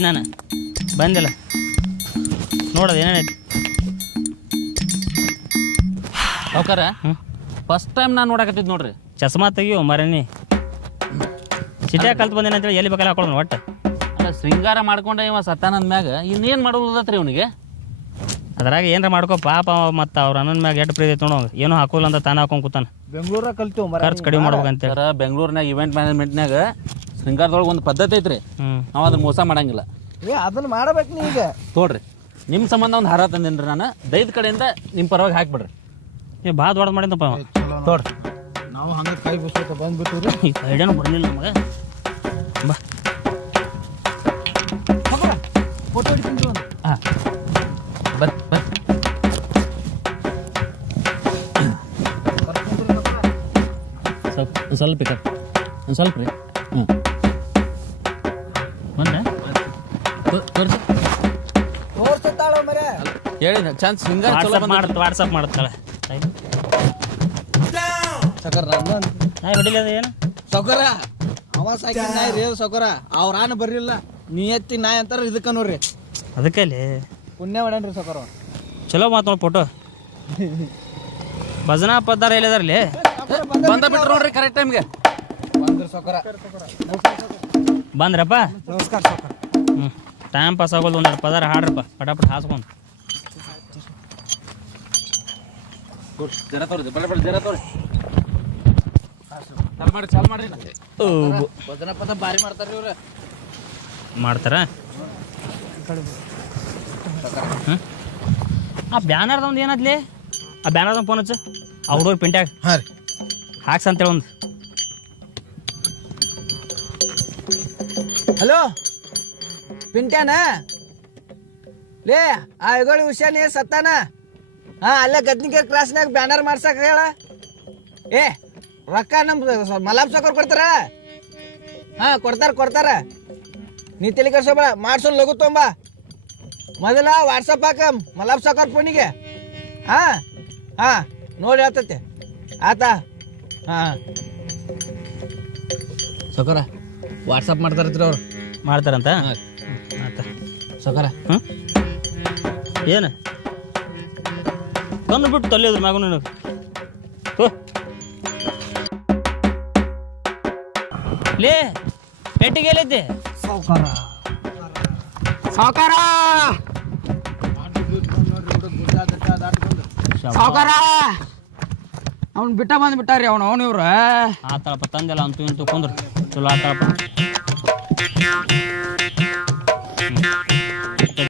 ನಾನು ಬಂದಿಲ್ಲ ನೋಡೋದು ಏನೇನೈತಿ ಅವಕಾರ ಫಸ್ಟ್ ಟೈಮ್ ನಾನು ನೋಡಕತ್ತಿದ್ ನೋಡ್ರಿ. ಚಸ್ಮಾ ತೆಗಿಯೋ ಮರನಿ ಸಿಟಿಯಾಗ ಕಲ್ತು ಬಂದೇನೆ ಅಂತೇಳಿ ಎಲ್ಲಿ ಬೇಕಲ್ಲ ಹಾಕೊಳ್ಳೋಣ ಒಟ್ಟು. ಅಲ್ಲ ಶೃಂಗಾರ ಮಾಡ್ಕೊಂಡೆ ಇವ ಸತ್ತಾನಂದ ಮ್ಯಾಗ ಇನ್ನೇನು ಮಾಡೋದತ್ರಿ ಇವನಿಗೆ? ಅದ್ರಾಗ ಏನಾರ ಮಾಡ್ಕೋ ಪಾಪ ಮತ್ತು ಅವ್ರ ಅನ್ನನ ಮ್ಯಾಗ ಎಷ್ಟು ಪ್ರೀತಿ ಐತೆ ನೋಡೋ ಏನೋ ಹಾಕೋಲ್ಲ ಅಂತ ತಾನು ಹಾಕೊಂಡು ಕೂತಾನ. ಬೆಂಗಳೂರಾಗ ಕಲ್ತು ಖರ್ಚು ಕಡಿಮೆ ಮಾಡ್ಬೇಕಂತೇಳಿ ಸರ ಬೆಂಗಳೂರಿನಾಗ ಇವೆಂಟ್ ಮ್ಯಾನೇಜ್ಮೆಂಟ್ನಾಗ ಶೃಂಗಾರದೊಳಗೆ ಒಂದು ಪದ್ಧತಿ ಐತ್ರಿ. ನಾವು ಅದನ್ನ ಮೋಸ ಮಾಡಂಗಿಲ್ಲ. ಅದನ್ನ ಮಾಡಬೇಕು ನೀ ಈಗ ತೋಡ್ರಿ ನಿಮ್ಮ ಸಂಬಂಧ ಒಂದು ಹಾರ ತಂದೇನ್ರಿ ನಾನು ದೈದ ಕಡೆಯಿಂದ ನಿಮ್ಮ ಪರವಾಗಿ ಹಾಕ್ಬಿಡ್ರಿ. ಏ ಭಾಳ ದೊಡ್ಡದು ಮಾಡಿದ್ದಪ್ಪ ತೋಡ್ರಿ ನಾವು ಹಂಗೆ ಕೈ ಬಿಸ್ಕೊತ ಬಂದ್ಬಿಟ್ಟು ಈ ಐಡಿಯಾನು ಬರಲಿಲ್ಲ ನಮಗೆ. ಬಾ ಫೋಟೋ ಹಿಡ್ಕೊಂಡು ಒಂದು ಹಾಂ ಬರ್ರಿ ಬರ್ರಿ. ಸ್ವಲ್ಪ ಪಿಕಪ್ ಒಂದು ಸ್ವಲ್ಪ ರೀ. ಹ್ಞೂ ಬಂದ್ರೆ ತೋರಿಸಿ ತೋರ್ಸತ್ತಾಳ ಮರೆ ಹೇಳಿ ಚಾನ್ಸ್ ಶೃಂಗಾರ ಚಲೋ ಬಂದ ವಾಟ್ಸಪ್ ಮಾಡುತ್ತಾಳೆ ಸಕರ ನಾಯಿ ಹೊಡಿಲ್ಲ ಅದು ಏನು ಸೌಕರ ಅವ ಸಾಕಿ ನಾಯಿ ರೀ ಸೌಕರ ಅವ್ರ ಆನ ಬರ್ಲಿಲ್ಲ ನೀ ಎತ್ತಿ ನಾಯಿ ಅಂತಾರ ಇದಕ್ಕ ನೋಡ್ರಿ ಅದಕ್ಕೆ ಅಲ್ಲಿ ಪುಣ್ಯ ಮಾಡೇನ್ರಿ ಸೌಕರ ಚಲೋ ಮಾತು ನೋಡಿ ಫೋಟೋ ಭಜನಾ ಪದ್ದಾರ ಎಲ್ಲಿದಾರಲ್ಲಿ ಬಂದ ಬಿಟ್ರು ನೋಡ್ರಿ ಕರೆಕ್ಟ್ ಟೈಮ್ಗೆ ಬಂದ್ರಿ ಸೌಕರ ಬಂದ್ರಪ್ಪ. ನಮಸ್ಕಾರ ಸೌಕರ. ಹ್ಞೂ ಟೈಮ್ ಪಾಸ್ ಆಗೋದು ಒಂದು ಪದಾರ ಹಾಡ್ರಪ್ಪ ಪಟಾಪಟ್ ಹಾಸ್ಕೊಂಡು. ಜರ ತೋರಿ ಬಡ ಜರ ತೋರಿ ಚಾಲು ಮಾಡ್ರಿ ಭಜನಾ ಪದ ಭಾರಿ ಮಾಡ್ತಾರ್ರಿ ಇವ್ರ ಮಾಡ್ತಾರ. ಹ್ಞೂ ಆ ಬ್ಯಾನರ್ದೊಂದು ಏನದ್ಲಿ ಆ ಬ್ಯಾನರ್ದೊಂದು ಫೋನ್ ಹಚ್ಚು ಆ ಹುಡುಗರು ಪಿಂಟ್ಯಾಗ ಹಾಂ ರೀ ಹಾಕ್ಸ್ ಅಂತೇಳಿ ಒಂದು. ಹಲೋ ಪಿಂಟ್ಯಾನ ಲೇ ಆ ಇಗೋಳಿ ಹುಷಾನಿ ಸತ್ತಾನ. ಹಾ ಅಲ್ಲೇ ಗದ್ನಿಕೇರ್ ಕ್ರಾಸ್ನಾಗ ಬ್ಯಾನರ್ ಮಾಡ್ಸಕ್ ಹೇಳ. ಏ ರೊಕ್ಕ ನಮ್ದು ಮಲಾಬ್ ಸಾಕೋರ್ ಕೊಡ್ತಾರ. ಹಾ ಕೊಡ್ತಾರ ನೀ ತಲೆ ಕೆಡ್ಸೋಬೇಡ ಮಾಡ್ಸೋನ್ ಲಗು ತೊಂಬ ಮೊದಲ ವಾಟ್ಸಪ್ ಹಾಕ ಮಲಾಬ್ ಸಾಕೋರ್ ಫೋನಿಗೆ. ಹಾ ಹಾ ನೋಡಿ ಹೇಳ್ತೈತೆ ಆತ. ಹಾ ಸೌಕರ ವಾಟ್ಸಪ್ ಮಾಡ್ತಾರತ್ರಿ ಅವ್ರು ಮಾಡ್ತಾರಂತ ಆತ ಸೌಕರ. ಹ್ಞೂ ಏನು ತಂದು ಬಿಟ್ಟು ತಲ್ಲಿದ್ರು ಮ್ಯಾಗ ನಿನಗೆ ಲೇ ಪೆಟ್ಟಿಗೆ ಎಲ್ಲೈತಿ ಸಾವುಕಾರ ಸಾವುಕಾರ ಸಾವುಕಾರ ಅವ್ನು ಬಂದ್ಬಿಟ್ಟಾರಿ ಅವನು ಇವ್ರ ಆತಳಪ್ಪ ತಂದೆಲ್ಲ ಅಂತೂ ಇಂತೂ ಕುಂದ್ರು ಚಲೋ ಆತಳಪ್ಪ.